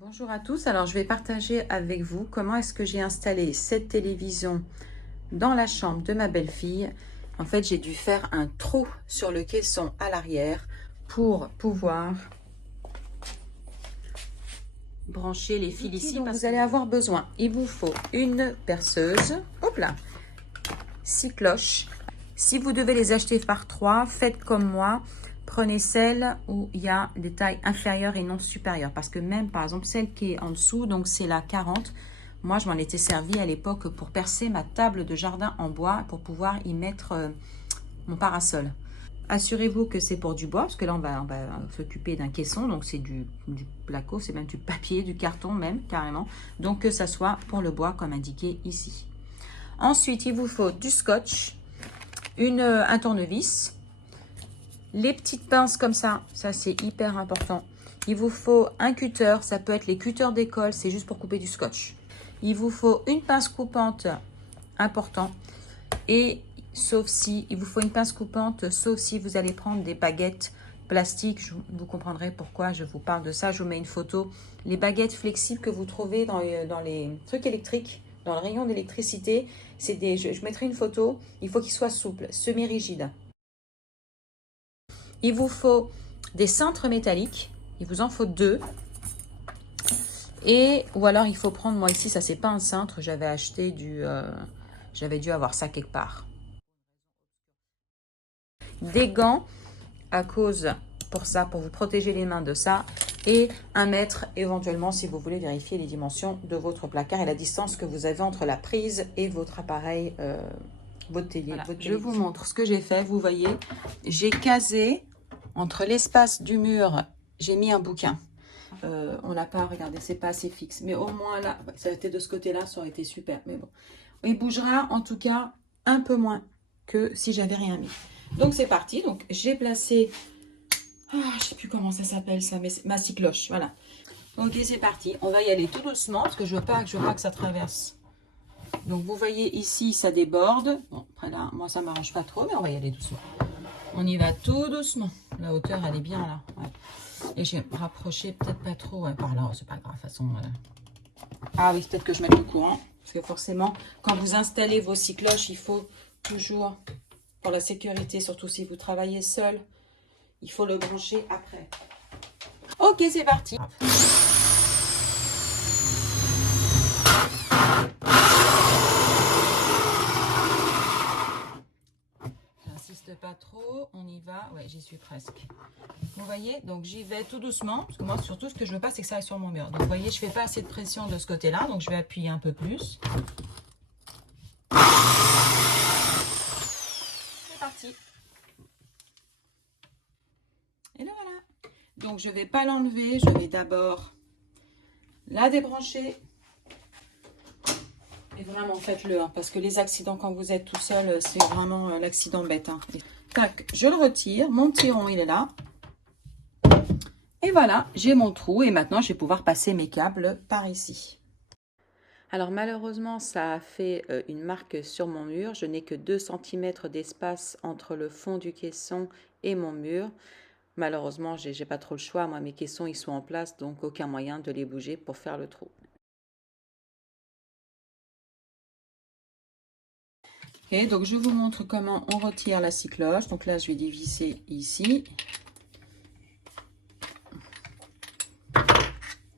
Bonjour à tous, alors je vais partager avec vous comment est-ce que j'ai installé cette télévision dans la chambre de ma belle-fille. En fait, j'ai dû faire un trou sur le caisson à l'arrière pour pouvoir brancher les fils ici. Dont vous allez avoir besoin, il vous faut une perceuse, hop là, 6 cloches. Si vous devez les acheter par 3, faites comme moi. Prenez celle où il y a des tailles inférieures et non supérieures. Parce que même, par exemple, celle qui est en dessous, donc c'est la 40. Moi, je m'en étais servi à l'époque pour percer ma table de jardin en bois pour pouvoir y mettre mon parasol. Assurez-vous que c'est pour du bois, parce que là, on va s'occuper d'un caisson. Donc, c'est du placo, c'est même du papier, du carton même, carrément. Donc, que ça soit pour le bois, comme indiqué ici. Ensuite, il vous faut du scotch, un tournevis, les petites pinces comme ça c'est hyper important. Il vous faut un cutter, ça peut être les cutters d'école, c'est juste pour couper du scotch. Il vous faut une pince coupante, important. Et il vous faut une pince coupante, sauf si vous allez prendre des baguettes plastiques. Vous comprendrez pourquoi je vous parle de ça. Je vous mets une photo. Les baguettes flexibles que vous trouvez dans les trucs électriques, dans le rayon d'électricité, je mettrai une photo. Il faut qu'ils soient souples, semi-rigides. Il vous faut des cintres métalliques. Il vous en faut 2. Ou alors il faut prendre, moi ici, ça c'est pas un cintre. J'avais acheté j'avais dû avoir ça quelque part. Des gants pour vous protéger les mains de ça. Et 1 mètre éventuellement si vous voulez vérifier les dimensions de votre placard et la distance que vous avez entre la prise et votre appareil, votre télé. Voilà. Je vous montre ce que j'ai fait. Vous voyez, j'ai casé entre l'espace du mur, j'ai mis un bouquin. On n'a pas, regardé, c'est pas assez fixe. Mais au moins là, ça a été de ce côté-là, ça aurait été super. Mais bon, il bougera en tout cas un peu moins que si j'avais rien mis. Donc c'est parti. Donc j'ai placé, je sais plus comment ça s'appelle ça, mais ma scie cloche, voilà. Ok, c'est parti. On va y aller tout doucement parce que je veux pas que ça traverse. Donc vous voyez ici, ça déborde. Bon, après là, moi ça m'arrange pas trop, mais on va y aller doucement. On y va tout doucement. La hauteur, elle est bien là. Ouais. Et j'ai rapproché peut-être pas trop par là. C'est pas grave, de toute façon. Ah oui, peut-être que je mette le courant. Parce que forcément, quand vous installez vos scie cloches, il faut toujours, pour la sécurité, surtout si vous travaillez seul, il faut le brancher après. Ok, c'est parti. J'insiste pas trop, on y va. Ouais, j'y suis presque. Vous voyez, donc j'y vais tout doucement. Parce que moi, surtout, ce que je veux pas, c'est que ça aille sur mon mur. Donc, vous voyez, je fais pas assez de pression de ce côté-là. Donc, je vais appuyer un peu plus. C'est parti. Et là, voilà. Donc, je vais pas l'enlever. Je vais d'abord la débrancher. Et vraiment, faites-le. Hein, parce que les accidents, quand vous êtes tout seul, c'est vraiment l'accident bête. Hein. Tac, je le retire. Mon petit rond, il est là. Et voilà, j'ai mon trou. Et maintenant, je vais pouvoir passer mes câbles par ici. Alors malheureusement, ça a fait une marque sur mon mur. Je n'ai que 2 cm d'espace entre le fond du caisson et mon mur. Malheureusement, j'ai pas trop le choix. Moi, mes caissons, ils sont en place, donc aucun moyen de les bouger pour faire le trou. Ok, donc je vous montre comment on retire la scie cloche. Donc là, je vais dévisser ici.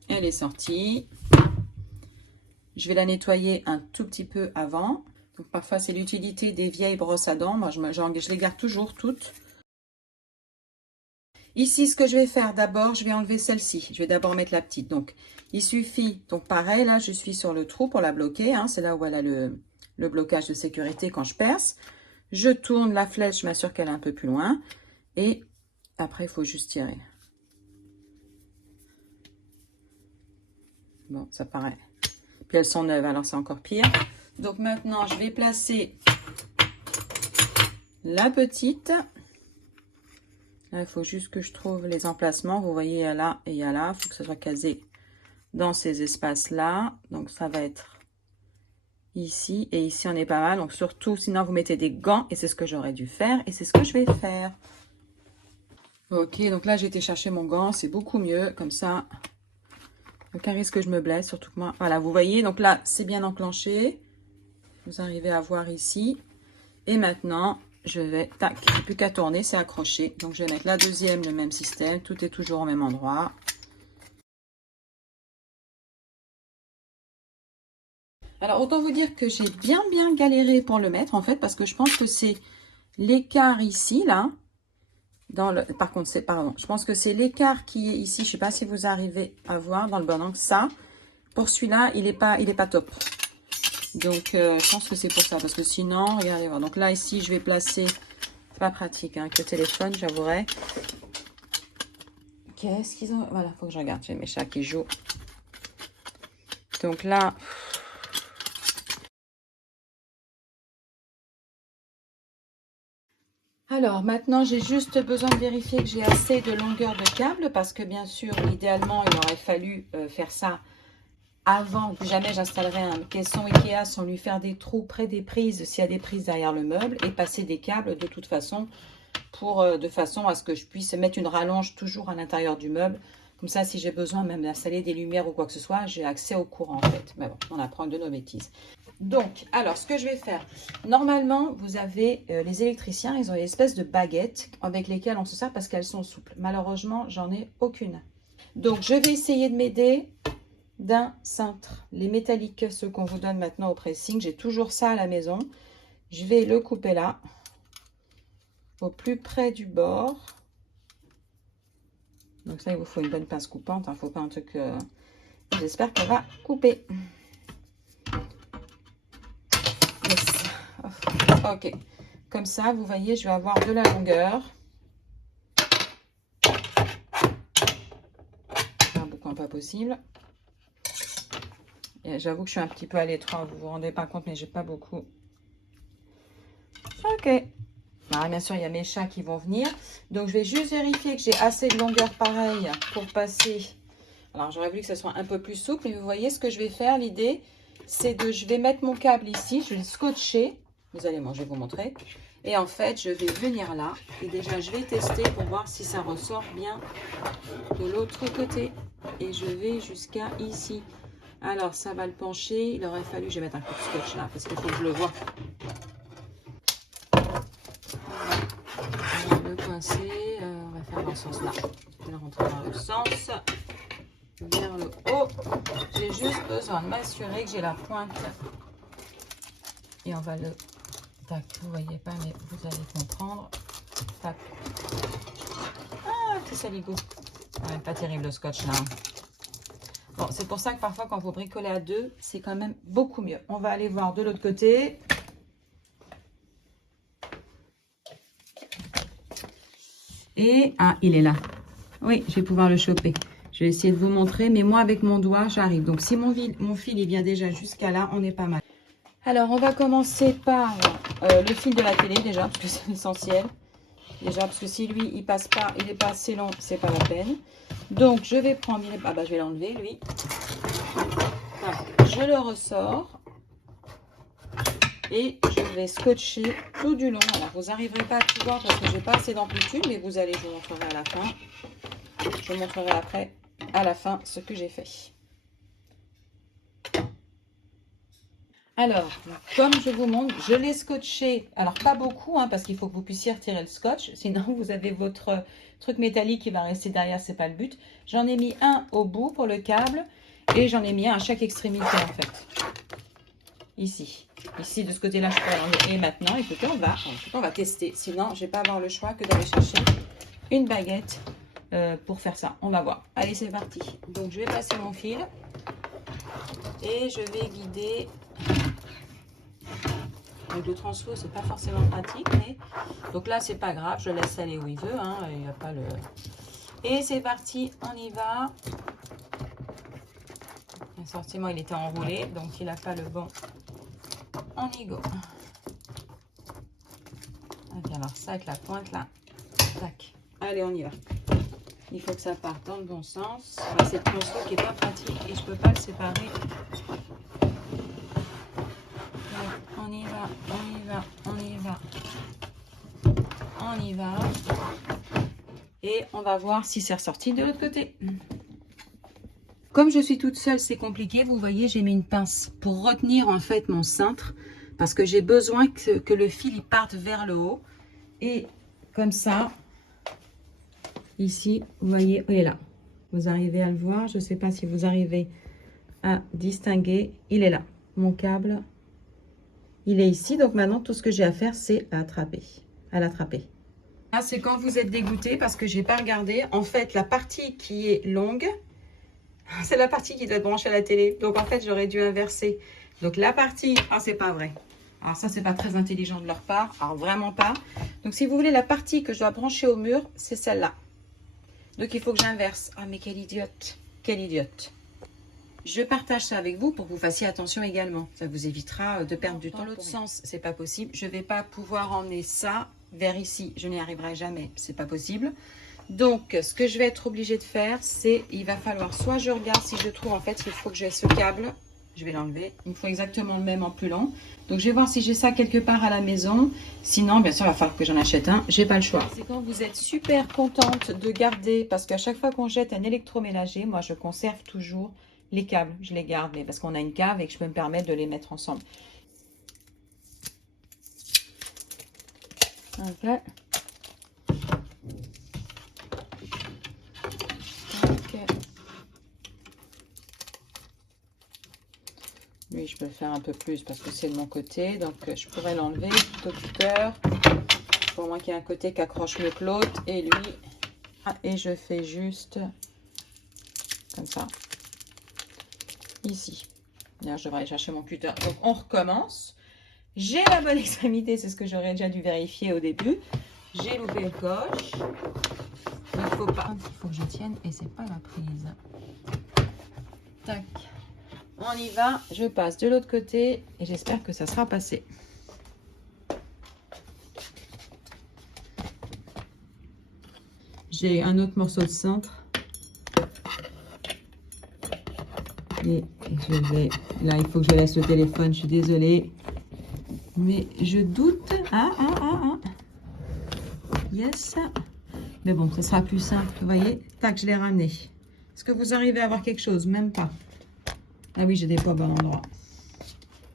Elle est sortie. Je vais la nettoyer un tout petit peu avant. Donc parfois, c'est l'utilité des vieilles brosses à dents. Moi, je les garde toujours toutes. Ici, ce que je vais faire d'abord, je vais enlever celle-ci. Je vais d'abord mettre la petite. Donc, il suffit, donc pareil, là, je suis sur le trou pour la bloquer. Hein, c'est là où elle a le blocage de sécurité quand je perce. Je tourne la flèche, je m'assure qu'elle est un peu plus loin. Et après, il faut juste tirer. Bon, ça paraît. Puis elles sont neuves, alors c'est encore pire. Donc maintenant, je vais placer la petite. Là, il faut juste que je trouve les emplacements. Vous voyez, il y a là et il y a là. Il faut que ça soit casé dans ces espaces-là. Donc, ça va être ici. Et ici, on est pas mal. Donc, surtout, sinon, vous mettez des gants. Et c'est ce que j'aurais dû faire. Et c'est ce que je vais faire. Ok, donc là, j'ai été chercher mon gant. C'est beaucoup mieux. Comme ça, Aucun risque que je me blesse, surtout que moi... Voilà, vous voyez, donc là, c'est bien enclenché. Vous arrivez à voir ici. Et maintenant, je vais... Tac, il n'y a plus qu'à tourner, c'est accroché. Donc, je vais mettre la deuxième, le même système. Tout est toujours au même endroit. Alors, autant vous dire que j'ai bien galéré pour le mettre, en fait, parce que je pense que c'est l'écart ici, là. Par contre, pardon, je pense que c'est l'écart qui est ici. Je ne sais pas si vous arrivez à voir dans le bon angle. Ça, pour celui-là, il est pas top. Donc, je pense que c'est pour ça. Parce que sinon, regardez voir. Donc là, ici, je vais placer... C'est pas pratique, hein, avec le téléphone, j'avouerai. Qu'est-ce qu'ils ont... Voilà, il faut que je regarde. J'ai mes chats qui jouent. Donc là... Alors, maintenant, j'ai juste besoin de vérifier que j'ai assez de longueur de câble parce que, bien sûr, idéalement, il aurait fallu faire ça avant. Plus jamais j'installerai un caisson Ikea sans lui faire des trous près des prises, s'il y a des prises derrière le meuble, et passer des câbles de toute façon, de façon à ce que je puisse mettre une rallonge toujours à l'intérieur du meuble. Comme ça, si j'ai besoin même d'installer des lumières ou quoi que ce soit, j'ai accès au courant, en fait. Mais bon, on apprend de nos bêtises. Donc, alors, ce que je vais faire, normalement, vous avez les électriciens, ils ont une espèce de baguettes avec lesquelles on se sert parce qu'elles sont souples. Malheureusement, j'en ai aucune. Donc, je vais essayer de m'aider d'un cintre. Les métalliques, ceux qu'on vous donne maintenant au pressing, j'ai toujours ça à la maison. Je vais le couper là, au plus près du bord. Donc ça, il vous faut une bonne pince coupante, il ne faut pas un truc... J'espère qu'elle va couper. Ok, comme ça, vous voyez, je vais avoir de la longueur. Un boucan pas possible. J'avoue que je suis un petit peu à l'étroit, vous vous rendez pas compte, mais j'ai pas beaucoup. Ok. Alors, bien sûr, il y a mes chats qui vont venir. Donc, je vais juste vérifier que j'ai assez de longueur pareille pour passer. Alors, j'aurais voulu que ce soit un peu plus souple, mais vous voyez ce que je vais faire. L'idée, c'est je vais mettre mon câble ici, je vais le scotcher. Vous allez voir, je vais vous montrer. Et en fait, je vais venir là. Et déjà, je vais tester pour voir si ça ressort bien de l'autre côté. Et je vais jusqu'à ici. Alors, ça va le pencher. Il aurait fallu que je mette un coup de scotch là, parce qu'il faut que je le voie. On va le coincer. On va faire dans ce sens-là. Je vais le rentrer dans le sens. Vers le haut. J'ai juste besoin de m'assurer que j'ai la pointe. Et on va le... Tac, vous voyez pas, mais vous allez comprendre. Tac. Ah, c'est saligo. Ouais, pas terrible le scotch là. Bon, c'est pour ça que parfois quand vous bricolez à deux, c'est quand même beaucoup mieux. On va aller voir de l'autre côté. Et, ah, il est là. Oui, je vais pouvoir le choper. Je vais essayer de vous montrer, mais moi avec mon doigt, j'arrive. Donc si mon fil il vient déjà jusqu'à là, on est pas mal. Alors, on va commencer par le fil de la télé déjà, parce que c'est l'essentiel. Déjà, parce que si lui, il passe pas, il n'est pas assez long, c'est pas la peine. Donc, je vais prendre, ah bah je vais l'enlever lui. Voilà, je le ressors. Et je vais scotcher tout du long. Alors, vous n'arriverez pas à tout voir parce que j'ai pas assez d'amplitude, mais vous allez, je vous montrerai à la fin. Je vous montrerai après, à la fin, ce que j'ai fait. Alors, comme je vous montre, je l'ai scotché. Alors, pas beaucoup, hein, parce qu'il faut que vous puissiez retirer le scotch. Sinon, vous avez votre truc métallique qui va rester derrière, c'est pas le but. J'en ai mis un au bout pour le câble. Et j'en ai mis un à chaque extrémité, en fait. Ici. Ici, de ce côté-là, je peux l'enlever. Et maintenant, écoutez, on va tester. Sinon, je ne vais pas avoir le choix que d'aller chercher une baguette pour faire ça. On va voir. Allez, c'est parti. Donc, je vais passer mon fil. Et je vais guider. Avec le transfo, c'est pas forcément pratique. Mais... Donc là, c'est pas grave. Je laisse aller où il veut. Hein. Il n'y a pas le... Et c'est parti. On y va. L'assortiment, il était enroulé. Donc, il n'a pas le bon... On y go. Okay, alors ça avec la pointe là. Tac. Allez, on y va. Il faut que ça parte dans le bon sens. Enfin, c'est le transfo qui n'est pas pratique et je ne peux pas le séparer. Donc, on y va, on y va, on y va. On y va. Et on va voir si c'est ressorti de l'autre côté. Comme je suis toute seule, c'est compliqué. Vous voyez, j'ai mis une pince pour retenir en fait mon cintre parce que j'ai besoin que le fil il parte vers le haut. Et comme ça, ici, vous voyez, il est là. Vous arrivez à le voir. Je ne sais pas si vous arrivez à distinguer. Il est là. Mon câble, il est ici. Donc maintenant, tout ce que j'ai à faire, c'est à l'attraper. Là, c'est quand vous êtes dégoûté parce que j'ai pas regardé. En fait, la partie qui est longue, c'est la partie qui doit être branchée à la télé. Donc, en fait, j'aurais dû inverser. Donc, la partie... Ah, c'est pas vrai. Alors, ça, c'est pas très intelligent de leur part. Alors, vraiment pas. Donc, si vous voulez, la partie que je dois brancher au mur, c'est celle-là. Donc, il faut que j'inverse. Ah, mais quelle idiote. Quelle idiote. Je partage ça avec vous pour que vous fassiez attention également. Ça vous évitera de perdre du temps. Dans l'autre sens, c'est pas possible. Je vais pas pouvoir emmener ça vers ici. Je n'y arriverai jamais. C'est pas possible. Donc, ce que je vais être obligée de faire, c'est, il va falloir, soit je regarde si je trouve, en fait, il faut que j'ai ce câble. Je vais l'enlever. Il me faut exactement le même en plus long. Donc, je vais voir si j'ai ça quelque part à la maison. Sinon, bien sûr, il va falloir que j'en achète un. J'ai pas le choix. C'est quand vous êtes super contente de garder, parce qu'à chaque fois qu'on jette un électroménager, moi, je conserve toujours les câbles. Je les garde, mais parce qu'on a une cave et que je peux me permettre de les mettre ensemble. Ok. Lui, je peux le faire un peu plus parce que c'est de mon côté. Donc, je pourrais l'enlever tout au cœur. Pour moi, qu'il y ait un côté qui accroche mieux que l'autre. Et lui, et je fais juste comme ça. Ici. D'ailleurs, je devrais aller chercher mon cutter. Donc, on recommence. J'ai la bonne extrémité. C'est ce que j'aurais déjà dû vérifier au début. J'ai loupé le coche. Il faut pas. Il faut que je tienne et c'est pas la prise. Tac. On y va, je passe de l'autre côté et j'espère que ça sera passé. J'ai un autre morceau de cintre. Et je vais... Là, il faut que je laisse le téléphone, je suis désolée. Mais je doute. Yes. Mais bon, ce sera plus simple, vous voyez. Tac, je l'ai ramené. Est-ce que vous arrivez à avoir quelque chose? Même pas. Ah oui, j'ai des poids au bon endroit.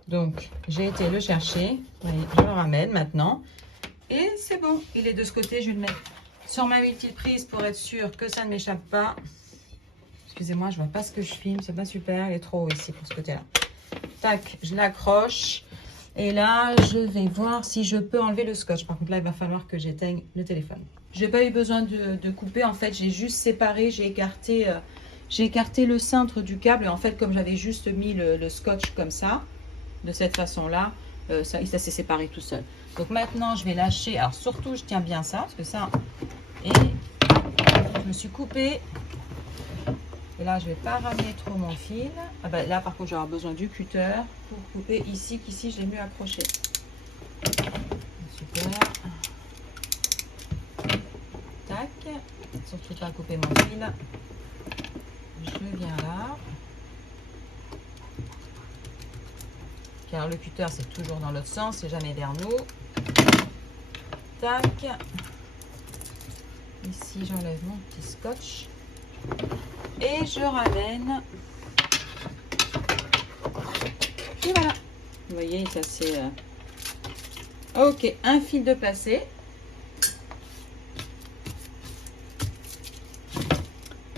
Donc, j'ai été le chercher. Oui, je le ramène maintenant. Et c'est bon. Il est de ce côté. Je vais le mettre sur ma multiprise pour être sûr que ça ne m'échappe pas. Excusez-moi, je ne vois pas ce que je filme. C'est pas super. Il est trop haut ici pour ce côté-là. Tac, je l'accroche. Et là, je vais voir si je peux enlever le scotch. Par contre, là, il va falloir que j'éteigne le téléphone. Je n'ai pas eu besoin de couper. En fait, j'ai juste séparé. J'ai écarté le cintre du câble et en fait comme j'avais juste mis le scotch comme ça, de cette façon-là, ça s'est séparé tout seul. Donc maintenant je vais lâcher, alors surtout je tiens bien ça, parce que ça, et je me suis coupée. Et là je vais pas ramener trop mon fil. Ah bah, là par contre j'aurai besoin du cutter pour couper ici, qu'ici j'ai mieux accroché. Super. Tac, surtout pas couper mon fil. Je viens là. Car le cutter c'est toujours dans l'autre sens, c'est jamais vers nous. Tac. Ici j'enlève mon petit scotch. Et je ramène. Et voilà. Vous voyez, ça c'est... Ok, un fil de passé.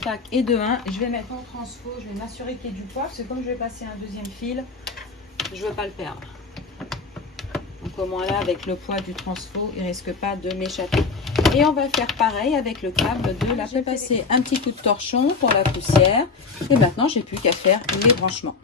Tac, et de 1, je vais mettre en transfo, je vais m'assurer qu'il y ait du poids, parce que comme je vais passer un deuxième fil, je ne veux pas le perdre. Donc au moins là, avec le poids du transfo, il ne risque pas de m'échapper. Et on va faire pareil avec le câble de la... Je vais passer un petit coup de torchon pour la poussière. Et maintenant, j'ai plus qu'à faire les branchements.